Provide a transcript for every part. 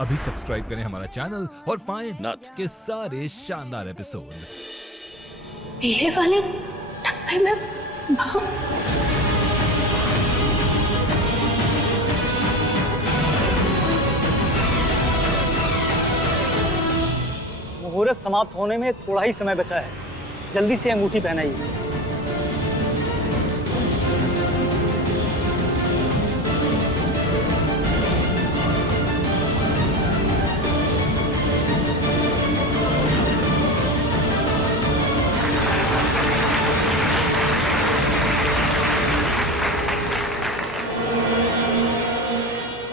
अभी सब्सक्राइब करें हमारा चैनल और पाएं नाथ। के सारे शानदार एपिसोड्स। पीले वाले डब्बे में बम। मुहूर्त समाप्त होने में थोड़ा ही समय बचा है, जल्दी से अंगूठी पहनाइए।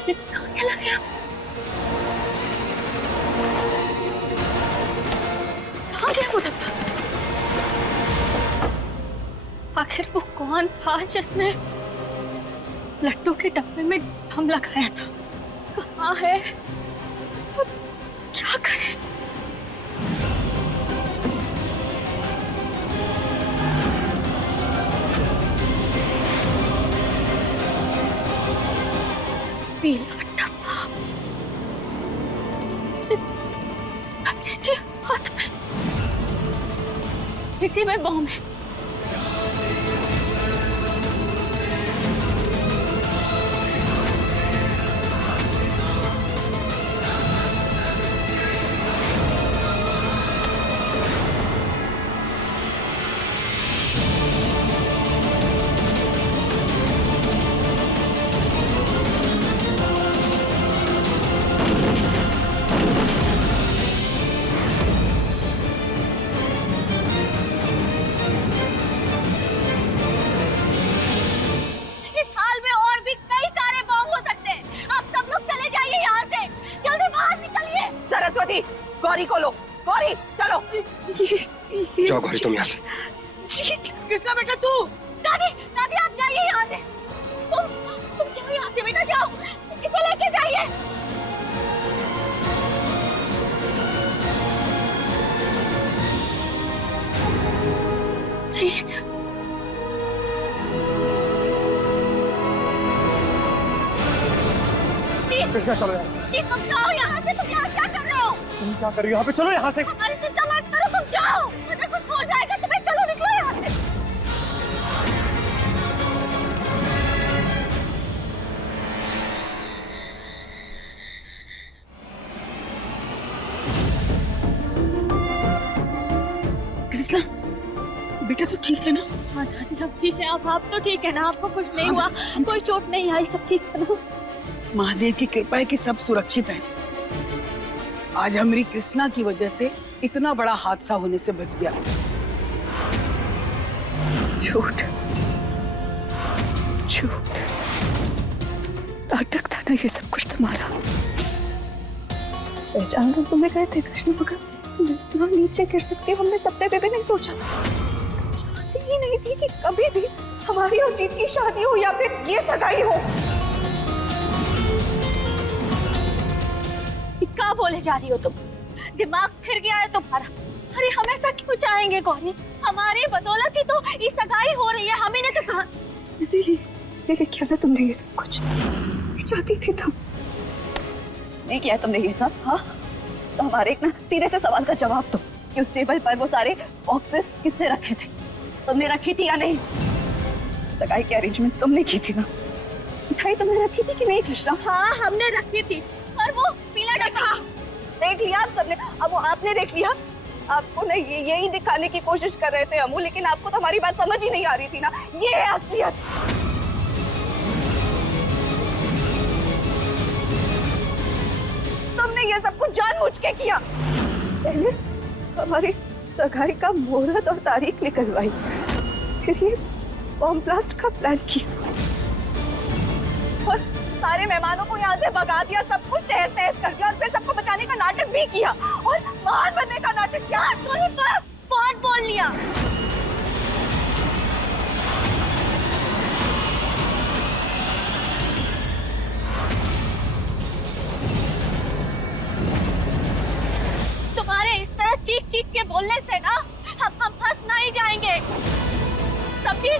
ये कहाँ चला गया? कहाँ गया वो डब्बा? आखिर वो कौन था जिसने लड्डू के डब्बे में दम लगाया था? कहाँ है? अब क्या करें? पीला डब्बा इस बच्चे के हाथ में, इसी में बम है। इस हाल में और भी कई सारे बम हो सकते हैं। आप सब लोग चले जाइए यहाँ से, जल्दी बाहर निकलिए। सरस्वती, गौरी को लो। गौरी चलो। जाओ गौरी, तुम यहाँ से। कृष्णा बेटा तू। दादी, दादी आप जाइए यहाँ से। तुम जाओ यहाँ से बेटा, जाओ, इसे लेके जाइए। जीत, कृष्णा चलो यार। जीत तुम जाओ यहाँ से। तुम यहाँ क्या कर रहे हो? तुम क्या कर रही हो यहाँ पे? चलो यहाँ से। हमारी चिंता मत करो, तुम जाओ, मुझे कुछ हो जाएगा तुम्हें। चलो निकलो यहाँ से। कृष्णा बेटा तो ठीक है ना? हाँ दादी अब ठीक है। आप तो ठीक है ना? आपको कुछ नहीं हुआ? कोई चोट नहीं आई? सब ठीक है ना? महादेव की कृपा है कि सब सुरक्षित हैं। आज हमारी कृष्णा की वजह से इतना बड़ा हादसा होने से बच गया। झूठ झूठ, नाटक था ना ये सब कुछ तुम्हारा। पहचान तो तुम्हें गए थे कृष्ण, मगर तुम इतना नीचे गिर सकती हो हमने सपने में भी नहीं सोचा था। तुम चाहती ही नहीं थी कि कभी भी हमारी और जीत की शादी हो या फिर ये सगाई हो। क्या बोले जा रही हो तुम? दिमाग फिर गया है तुम्हारा? अरे हम ऐसा क्यों चाहेंगे गौरी? हमारी बदौलत ही तो ये सगाई हो रही है। हमें ने तो कहा, इसीलिए क्या ना तुमने ये सब कुछ चाहती थी तुम? नहीं किया तुमने ये सब? हाँ तो हमारे एक ना सीधे से सवाल का जवाब दो कि उस टेबल पर वो सारे बॉक्सेस किसने रखे थे? तुमने रखी थी या नहीं? सगाई की अरेंजमेंट्स तुमने की थी ना? मिठाई तुमने रखी थी कि नहीं कृष्णा? हाँ हमने रखी थी। और वो पीला डब्बा देख लिया आप सबने। अब वो आपने देख लिया। आपको ना यही दिखाने की कोशिश कर रहे थे अमू, लेकिन आपको तो हमारी बात समझ ही नहीं आ रही थी ना। ये है असलियत। तुमने ये सब कुछ जानबूझ के किया। पहले हमारी सगाई का मुहूर्त और तारीख निकलवाई, फिर ये बॉम्ब ब्लास्ट का प्लान किया और सारे मेहमानों को यहाँ से भगा दिया, सब कुछ तहस नहस कर दिया और फिर सबको बचाने का नाटक भी किया और महान बनने का नाटक किया। बहुत बोल लिया। तुम्हारे इस तरह चीख चीख के बोलने से ना हम फंस नहीं जाएंगे। समझी?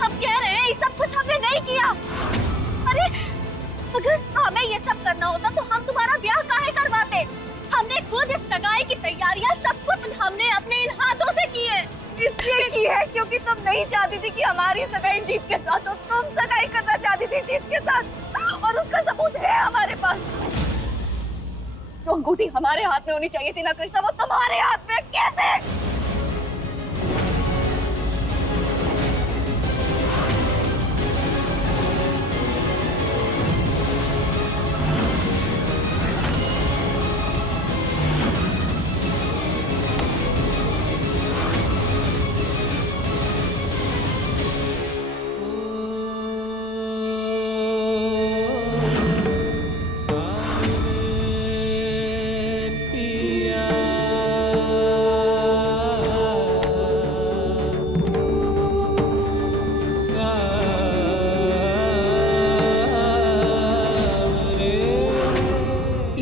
हम कह रहे हैं ये सब कुछ हमने नहीं किया। अरे अगर हमें ये सब करना होता तो हम तुम्हारा ब्याह काहे कि तुम नहीं चाहती थी कि हमारी सगाई जीत के साथ हो, तुम सगाई करना चाहती थी जीत के साथ, और उसका सबूत है हमारे पास। जो अंगूठी हमारे हाथ में होनी चाहिए थी ना कृष्णा, वो तुम्हारे हाथ में कैसे?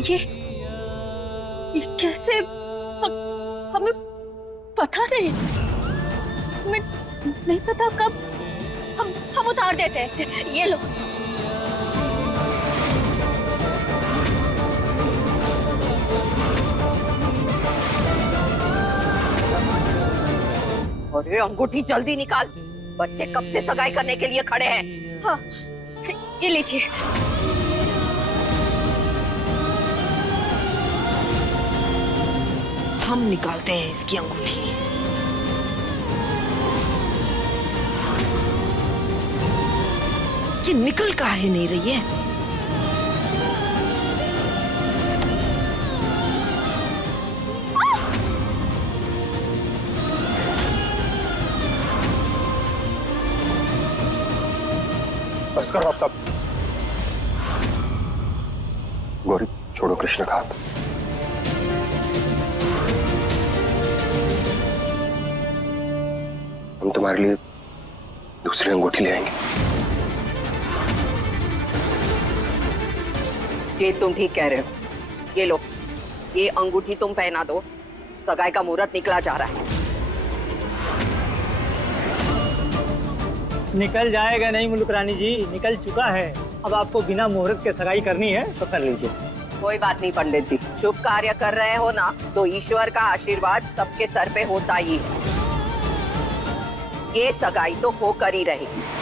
ये कैसे? हमें पता नहीं, हमें नहीं पता कब हम उतार देते हैं इसे। ये लो। अरे अंगूठी जल्दी निकाल, बच्चे कब से सगाई करने के लिए खड़े हैं। हाँ, ये लीजिए। हम निकालते हैं इसकी अंगूठी। ये निकल काहे नहीं रही है? बस करो अब तक। गौरी छोड़ो कृष्ण का हाथ। हम तुम्हारे लिए दूसरी अंगूठी ले आएंगे। ये तुम ठीक कह रहे हो। ये लो, ये अंगूठी तुम पहना दो, सगाई का मुहूर्त निकला जा रहा है। निकल जाएगा नहीं मुल्क रानी जी, निकल चुका है। अब आपको बिना मुहूर्त के सगाई करनी है तो कर लीजिए। कोई बात नहीं पंडित जी, शुभ कार्य कर रहे हो ना, तो ईश्वर का आशीर्वाद सबके सर पे होता ही है। ये सगाई तो होकर ही रहेगी।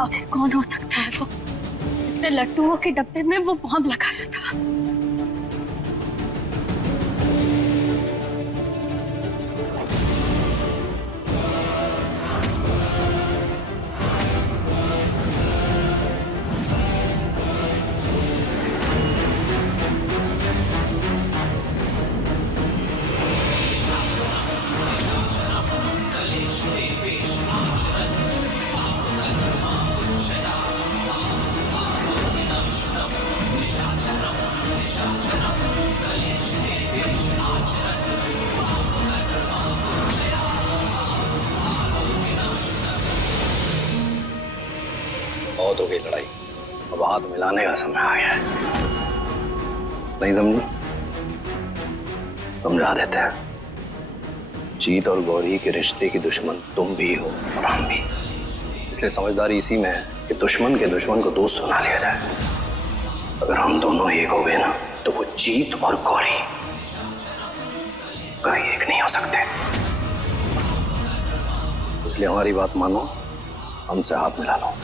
आखिर कौन हो सकता है वो जिसने लड्डुओं के डब्बे में वो बॉम्ब लगाया था? बहुत हो गई लड़ाई, अब हाथ मिलाने का समय आ गया है। नहीं समझी? समझा देते हैं। जीत और गौरी के रिश्ते की दुश्मन तुम भी हो और हम भी, इसलिए समझदारी इसी में है कि दुश्मन के दुश्मन को दोस्त बना लिया जाए। अगर हम दोनों एक हो गए ना, तो वो जीत और गौरी कभी एक नहीं हो सकते। इसलिए हमारी बात मानो, हमसे हाथ मिला लो।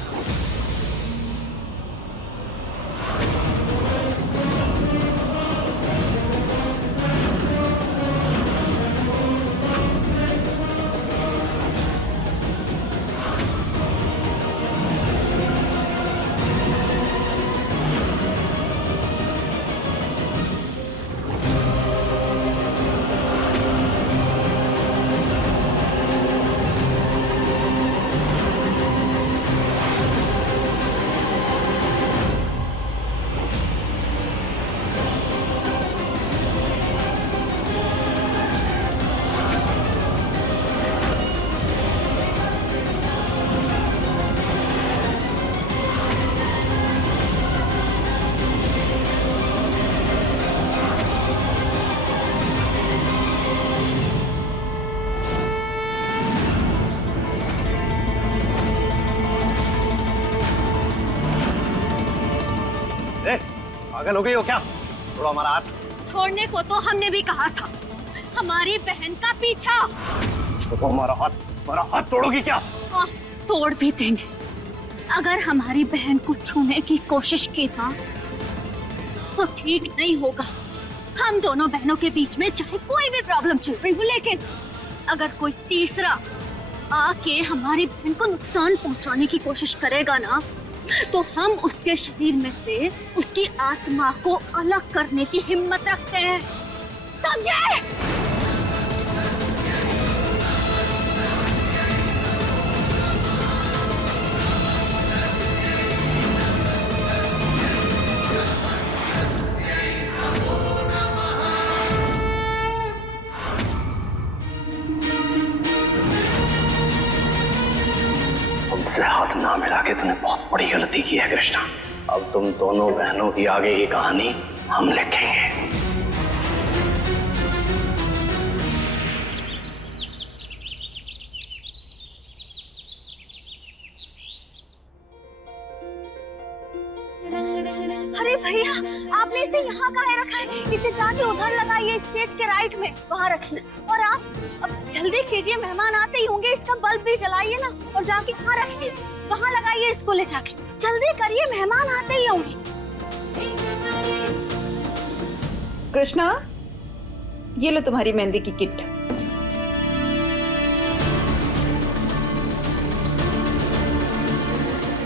पागल हो गई हो क्या? थोड़ा हमारा हाथ छोड़ने को तो हमने भी कहा था। हमारी बहन का पीछा। तो हमारा हाथ तोड़ोगी क्या? हाँ, तोड़ भी देंगे। अगर हमारी बहन को छूने की कोशिश की ना, तो ठीक नहीं होगा। हम दोनों बहनों के बीच में चाहे कोई भी प्रॉब्लम चल रही हो, लेकिन अगर कोई तीसरा आके हमारी बहन को नुकसान पहुंचाने की कोशिश करेगा ना, तो हम उसके शरीर में से उसकी आत्मा को अलग करने की हिम्मत रखते हैं। समझे? हमसे हाथ ना मिला के तूने बहुत बड़ी गलती की है कृष्णा। अब तुम दोनों बहनों की आगे की कहानी हम लिखेंगे। अरे भैया, आपने इसे यहाँ काहे रखा है? इसे जाके उधर लगाइए, स्टेज के राइट में, वहाँ रखिए। और आप अब जल्दी कीजिए, मेहमान आते ही होंगे। इसका बल्ब भी जलाइए ना, और जाके वहाँ रखिए, वहाँ लगाइए इसको ले जाके। जल्दी करिए, मेहमान आते ही होंगे। कृष्णा, ये लो तुम्हारी मेहंदी की किट।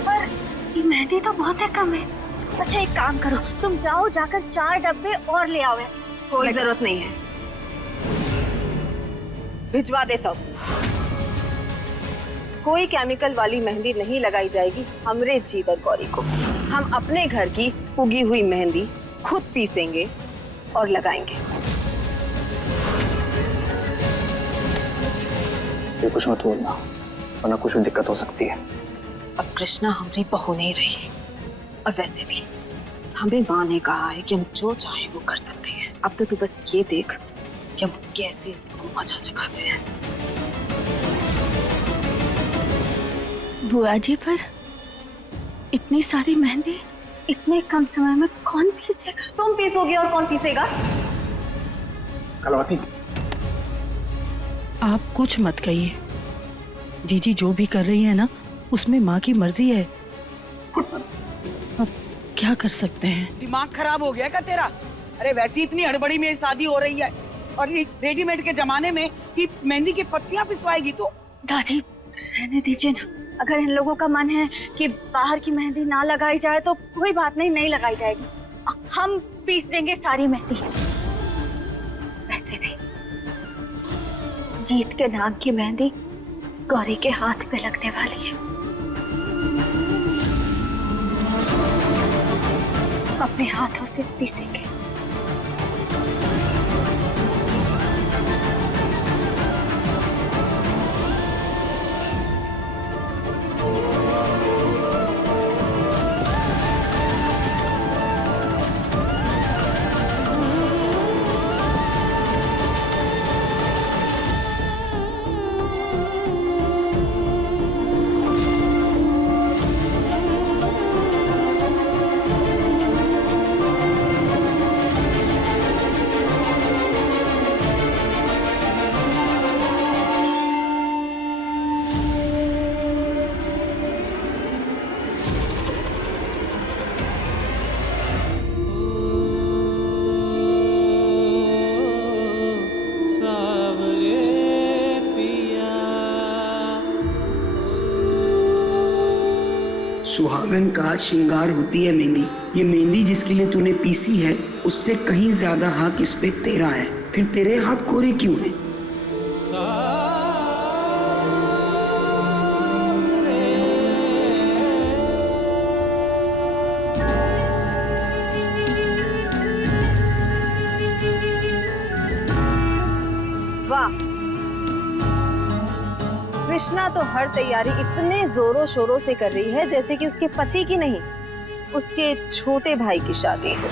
पर ये मेहंदी तो बहुत है कम है। अच्छा, एक काम करो, तुम जाओ, जाकर 4 डब्बे और ले आओ। ऐसे कोई जरूरत नहीं है, भिजवा दे सब। कोई केमिकल वाली मेहंदी नहीं लगाई जाएगी हमरे जीत और गौरी को। हम अपने घर की उगी हुई मेहंदी खुद पीसेंगे और लगाएंगे। ये कुछ मत बोलना, वरना कुछ भी दिक्कत हो सकती है। अब कृष्णा हमारी बहू नहीं रही, और वैसे भी हमें माँ ने कहा है कि हम जो चाहें वो कर सकते हैं। अब तो तू बस ये देख कि हम कैसे इसको मजा चखाते हैं। बुआ जी, पर इतनी सारी मेहंदी इतने कम समय में कौन पीसेगा? तुम पीसोगे और कौन पीसेगा? कलावती, आप कुछ मत कहिए। जीजी जो भी कर रही है ना, उसमें माँ की मर्जी है। अब क्या कर सकते हैं? दिमाग खराब हो गया क्या तेरा? अरे वैसी इतनी हड़बड़ी में शादी हो रही है, और ये रेडीमेड के जमाने में कि मेहंदी की पत्तियां पिसवाएगी तो? दादी, रहने दीजिए ना। अगर इन लोगों का मन है कि बाहर की मेहंदी ना लगाई जाए, तो कोई बात नहीं, नहीं लगाई जाएगी। हम पीस देंगे सारी मेहंदी। वैसे भी जीत के नाम की मेहंदी गौरी के हाथ पे लगने वाली है। अपने हाथों से पीसेंगे। सुहागन का श्रृंगार होती है मेहंदी। ये मेहंदी जिसके लिए तूने पीसी है उससे कहीं ज्यादा हक इस पे तेरा है। फिर तेरे हाथ कोरे क्यों हैं? वाह, कृष्णा तो हर तैयारी इतने जोरों शोरों से कर रही है जैसे कि उसके पति की नहीं, उसके छोटे भाई की शादी हो।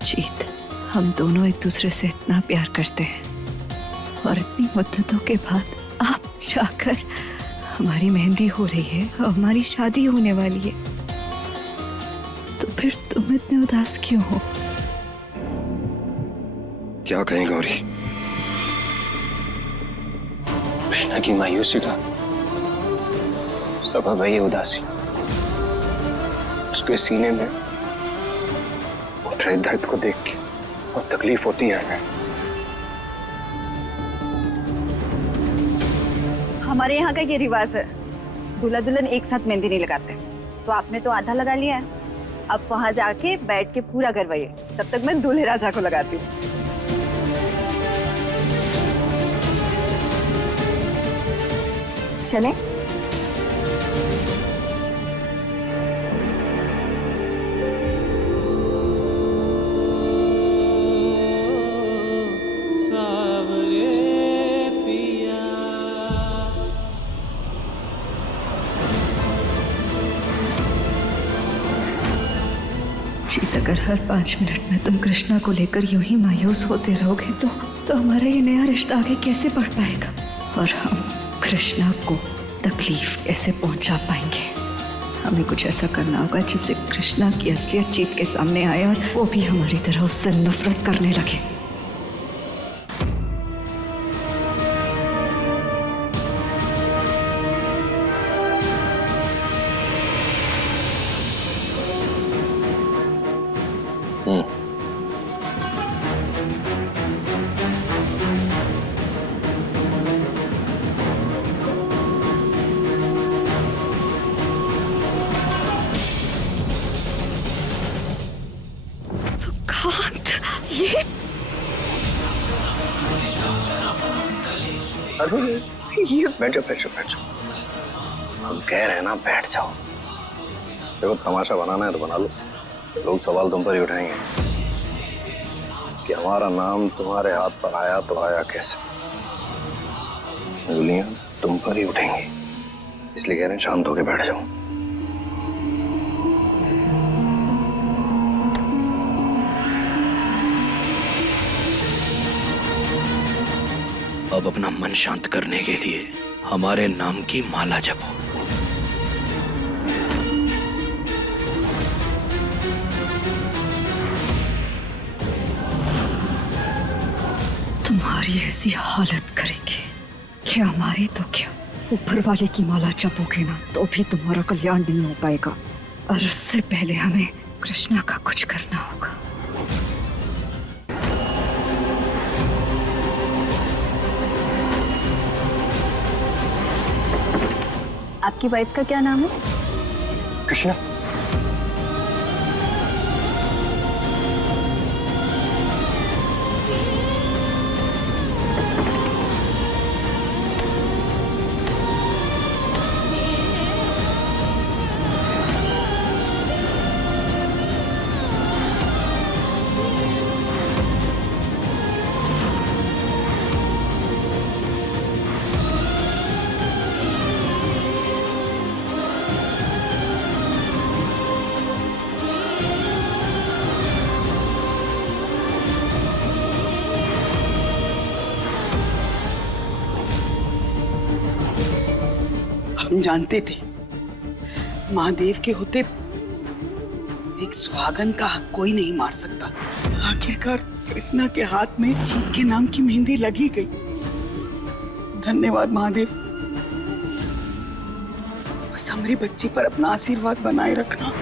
जीत, हम दोनों एक दूसरे से इतना प्यार करते हैं और इतनी मुद्दतों के बाद आप जाकर हमारी मेहंदी हो रही है और हमारी शादी होने वाली है, तो फिर तुम इतने उदास क्यों हो? क्या कहें गौरी, कृष्णा की मायूसी का सबब है ये उदासी। उसके सीने में उठ रहे दर्द को देख के बहुत तकलीफ होती है। हमारे यहाँ का ये रिवाज है, दूल्हा दुल्हन एक साथ मेहंदी नहीं लगाते। तो आपने तो आधा लगा लिया है, अब वहां जाके बैठ के पूरा करवाइए, तब तक मैं दूल्हे राजा को लगाती हूँ। चलें? जीत, अगर हर 5 मिनट में तुम कृष्णा को लेकर यूं ही मायूस होते रहोगे तो हमारा ये नया रिश्ता आगे कैसे बढ़ पाएगा और हम कृष्णा को तकलीफ कैसे पहुंचा पाएंगे? हमें कुछ ऐसा करना होगा जिससे कृष्णा की असलियत जीत के सामने आए और वो भी हमारी तरह उससे नफरत करने लगे। अरे ये बैठ जाओ बैठ जाओ बैठ जाओ, हम कह रहे हैं ना बैठ जाओ। देखो तमाशा बनाना है तो बना लो, लोग सवाल तुम पर ही उठाएंगे कि हमारा नाम तुम्हारे हाथ पर आया तो आया कैसे। उंगलियां तुम पर ही उठेंगी, इसलिए कह रहे हैं शांत होकर बैठ जाओ। अब अपना मन शांत करने के लिए हमारे नाम की माला जपो। तुम्हारी ऐसी हालत करेंगे कि हमारी तो क्या, ऊपर वाले की माला जपोगे ना तो भी तुम्हारा कल्याण नहीं हो पाएगा, और उससे पहले हमें कृष्णा का कुछ करना होगा। आपकी वाइफ का क्या नाम है? कृष्णा। हम जानते थे महादेव के होते एक सुहागन का हक कोई नहीं मार सकता। आखिरकार कृष्णा के हाथ में जीत के नाम की मेहंदी लगी गई। धन्यवाद महादेव। बस हमारी बच्ची पर अपना आशीर्वाद बनाए रखना।